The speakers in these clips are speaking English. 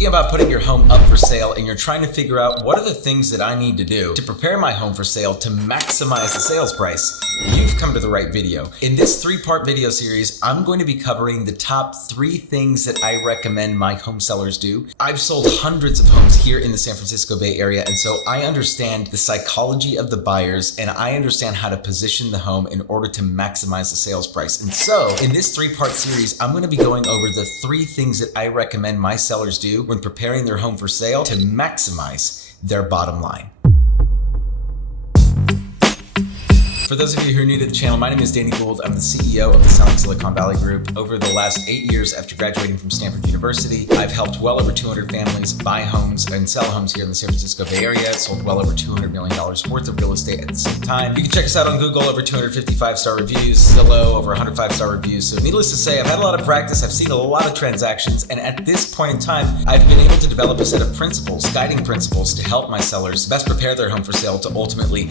thinking about putting your home up for sale and you're trying to figure out what are the things that I need to do to prepare my home for sale to maximize the sales price, you've come to the right video. In this 3-part video series, I'm going to be covering the top 3 things that I recommend my home sellers do. I've sold hundreds of homes here in the San Francisco Bay Area, and so I understand the psychology of the buyers and I understand how to position the home in order to maximize the sales price. And so in this 3-part series, I'm going to be going over the 3 things that I recommend my sellers do when preparing their home for sale to maximize their bottom line. For those of you who are new to the channel, my name is Gould. I'm the CEO of the Selling Silicon Valley Group. Over the last 8 years after graduating from Stanford University, I've helped well over 200 families buy homes and sell homes here in the San Francisco Bay Area. Sold well over $200 million worth of real estate at the same time. You can check us out on Google, over 250 5-star reviews, Zillow, over 100 5-star reviews. So needless to say, I've had a lot of practice. I've seen a lot of transactions. And at this point in time, I've been able to develop a set of principles, guiding principles to help my sellers best prepare their home for sale to ultimately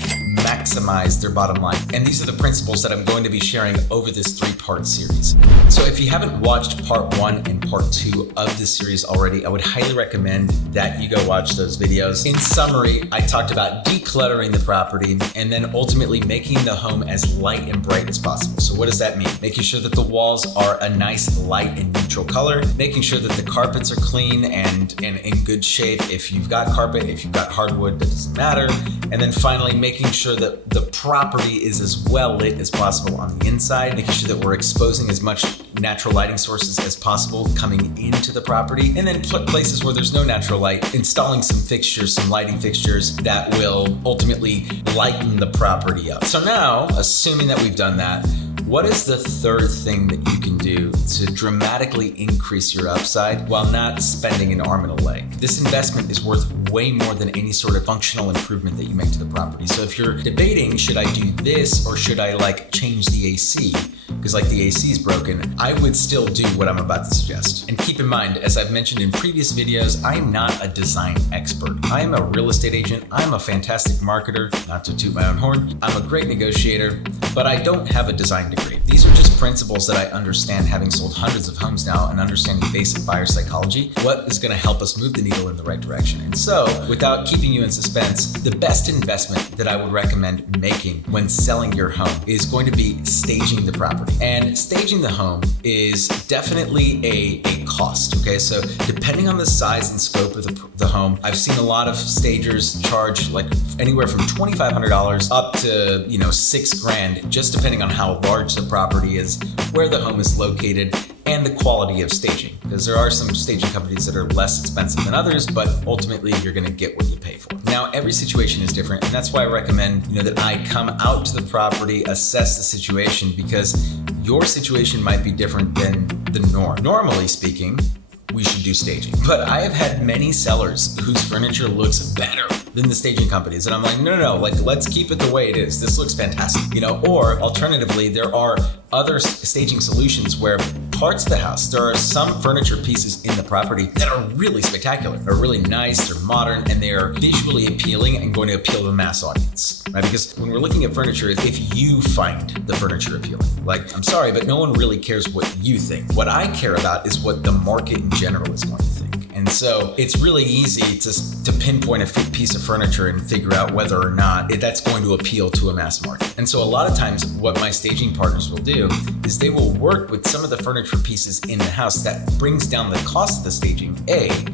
maximize their bottom line. And these are the principles that I'm going to be sharing over this 3-part series. So if you haven't watched part 1 and part 2 of this series already, I would highly recommend that you go watch those videos. In summary, I talked about decluttering the property and then ultimately making the home as light and bright as possible. So what does that mean? Making sure that the walls are a nice light and neutral color, making sure that the carpets are clean and in good shape. If you've got carpet, if you've got hardwood, that doesn't matter. And then finally, making sure that the property is as well lit as possible on the inside, making sure that we're exposing as much natural lighting sources as possible coming into the property, and then places where there's no natural light, installing some fixtures, some lighting fixtures that will ultimately lighten the property up. So now, assuming that we've done that, what is the 3rd thing that you can do to dramatically increase your upside while not spending an arm and a leg? This investment is worth way more than any sort of functional improvement that you make to the property. So if you're debating, should I do this or should I change the AC? Because the AC is broken, I would still do what I'm about to suggest. And keep in mind, as I've mentioned in previous videos, I am not a design expert. I am a real estate agent. I'm a fantastic marketer, not to toot my own horn. I'm a great negotiator, but I don't have a design degree. These are just principles that I understand, having sold hundreds of homes now and understanding basic buyer psychology, what is going to help us move the needle in the right direction. And so, without keeping you in suspense, the best investment that I would recommend making when selling your home is going to be staging the property. And staging the home is definitely a cost, okay? So depending on the size and scope of the home, I've seen a lot of stagers charge anywhere from $2,500 up to, $6,000, just depending on how large the property is, where the home is located, and the quality of staging. Because there are some staging companies that are less expensive than others, but ultimately you're gonna get what you pay for. Now, every situation is different, and that's why I recommend that I come out to the property, assess the situation, because your situation might be different than the norm. Normally speaking, we should do staging. But I have had many sellers whose furniture looks better than the staging companies. And I'm like, no, let's keep it the way it is. This looks fantastic, or alternatively, there are other staging solutions where parts of the house, there are some furniture pieces in the property that are really spectacular, are really nice, they're modern, and they are visually appealing and going to appeal to the mass audience, right? Because when we're looking at furniture, if you find the furniture appealing, I'm sorry, but no one really cares what you think. What I care about is what the market in general is going to think. And so it's really easy to pinpoint a piece of furniture and figure out whether or not that's going to appeal to a mass market. And so a lot of times what my staging partners will do is they will work with some of the furniture pieces in the house that brings down the cost of the staging,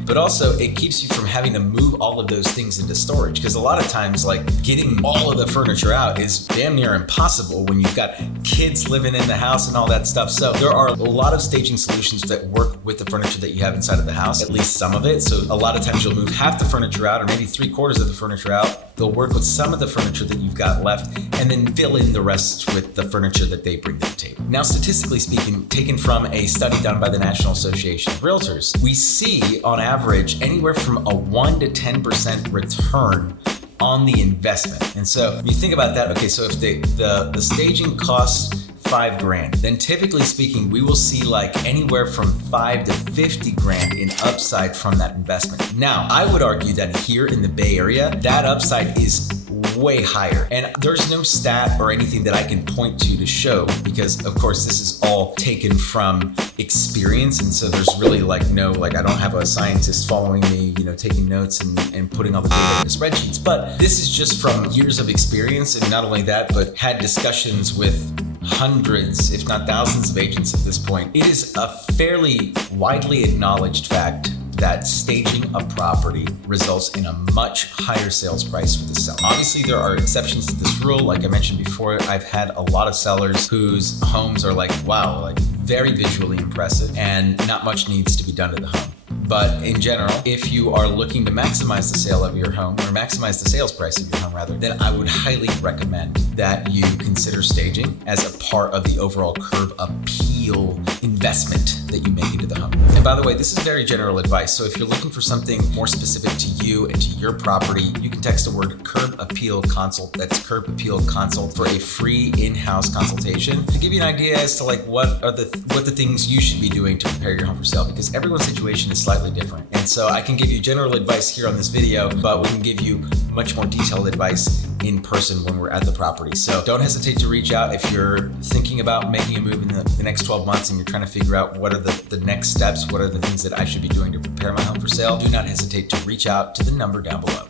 but also it keeps you from having to move all of those things into storage. Because a lot of times getting all of the furniture out is damn near impossible when you've got kids living in the house and all that stuff. So there are a lot of staging solutions that work with the furniture that you have inside of the house, at least some of it. So a lot of times you'll move half the furniture out or maybe 3/4 of the furniture out. They'll work with some of the furniture that you've got left and then fill in the rest with the furniture that they bring to the table. Now, statistically speaking, taken from a study done by the National Association of Realtors, we see on average anywhere from a 1 to 10% return on the investment. And so when you think about that, okay, so if the staging costs $5,000, then typically speaking, we will see anywhere from $5,000 to $50,000 in upside from that investment. Now, I would argue that here in the Bay Area, that upside is way higher. And there's no stat or anything that I can point to show, because of course this is all taken from experience. And so there's really I don't have a scientist following me, taking notes and putting all the data into spreadsheets. But this is just from years of experience. And not only that, but had discussions with hundreds, if not thousands of agents at this point. It is a fairly widely acknowledged fact that staging a property results in a much higher sales price for the seller. Obviously, there are exceptions to this rule. Like I mentioned before, I've had a lot of sellers whose homes are wow, very visually impressive, and not much needs to be done to the home. But in general, if you are looking to maximize the sale of your home, or maximize the sales price of your home rather, then I would highly recommend that you consider staging as a part of the overall curb appeal investment that you make into the home. And by the way, this is very general advice. So if you're looking for something more specific to you and to your property, you can text the word curb appeal consult. That's curb appeal consult for a free in-house consultation to give you an idea as to what the things you should be doing to prepare your home for sale, because everyone's situation is slightly different. And so I can give you general advice here on this video, but we can give you much more detailed advice in person when we're at the property. So don't hesitate to reach out if you're thinking about making a move in the next 12 months and you're trying to figure out what are the next steps, what are the things that I should be doing to prepare my home for sale. Do not hesitate to reach out to the number down below.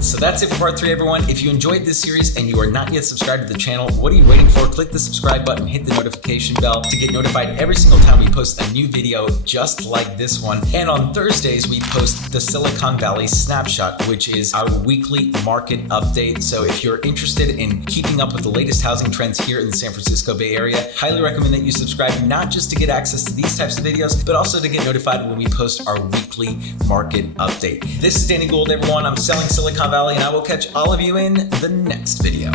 So that's it for part 3, everyone. If you enjoyed this series and you are not yet subscribed to the channel, what are you waiting for? Click the subscribe button, hit the notification bell to get notified every single time we post a new video just like this one. And on Thursdays, we post the Silicon Valley Snapshot, which is our weekly market update. So if you're interested in keeping up with the latest housing trends here in the San Francisco Bay Area, highly recommend that you subscribe, not just to get access to these types of videos, but also to get notified when we post our weekly market update. This is Danny Gould, everyone. I'm selling Silicon Valley, and I will catch all of you in the next video.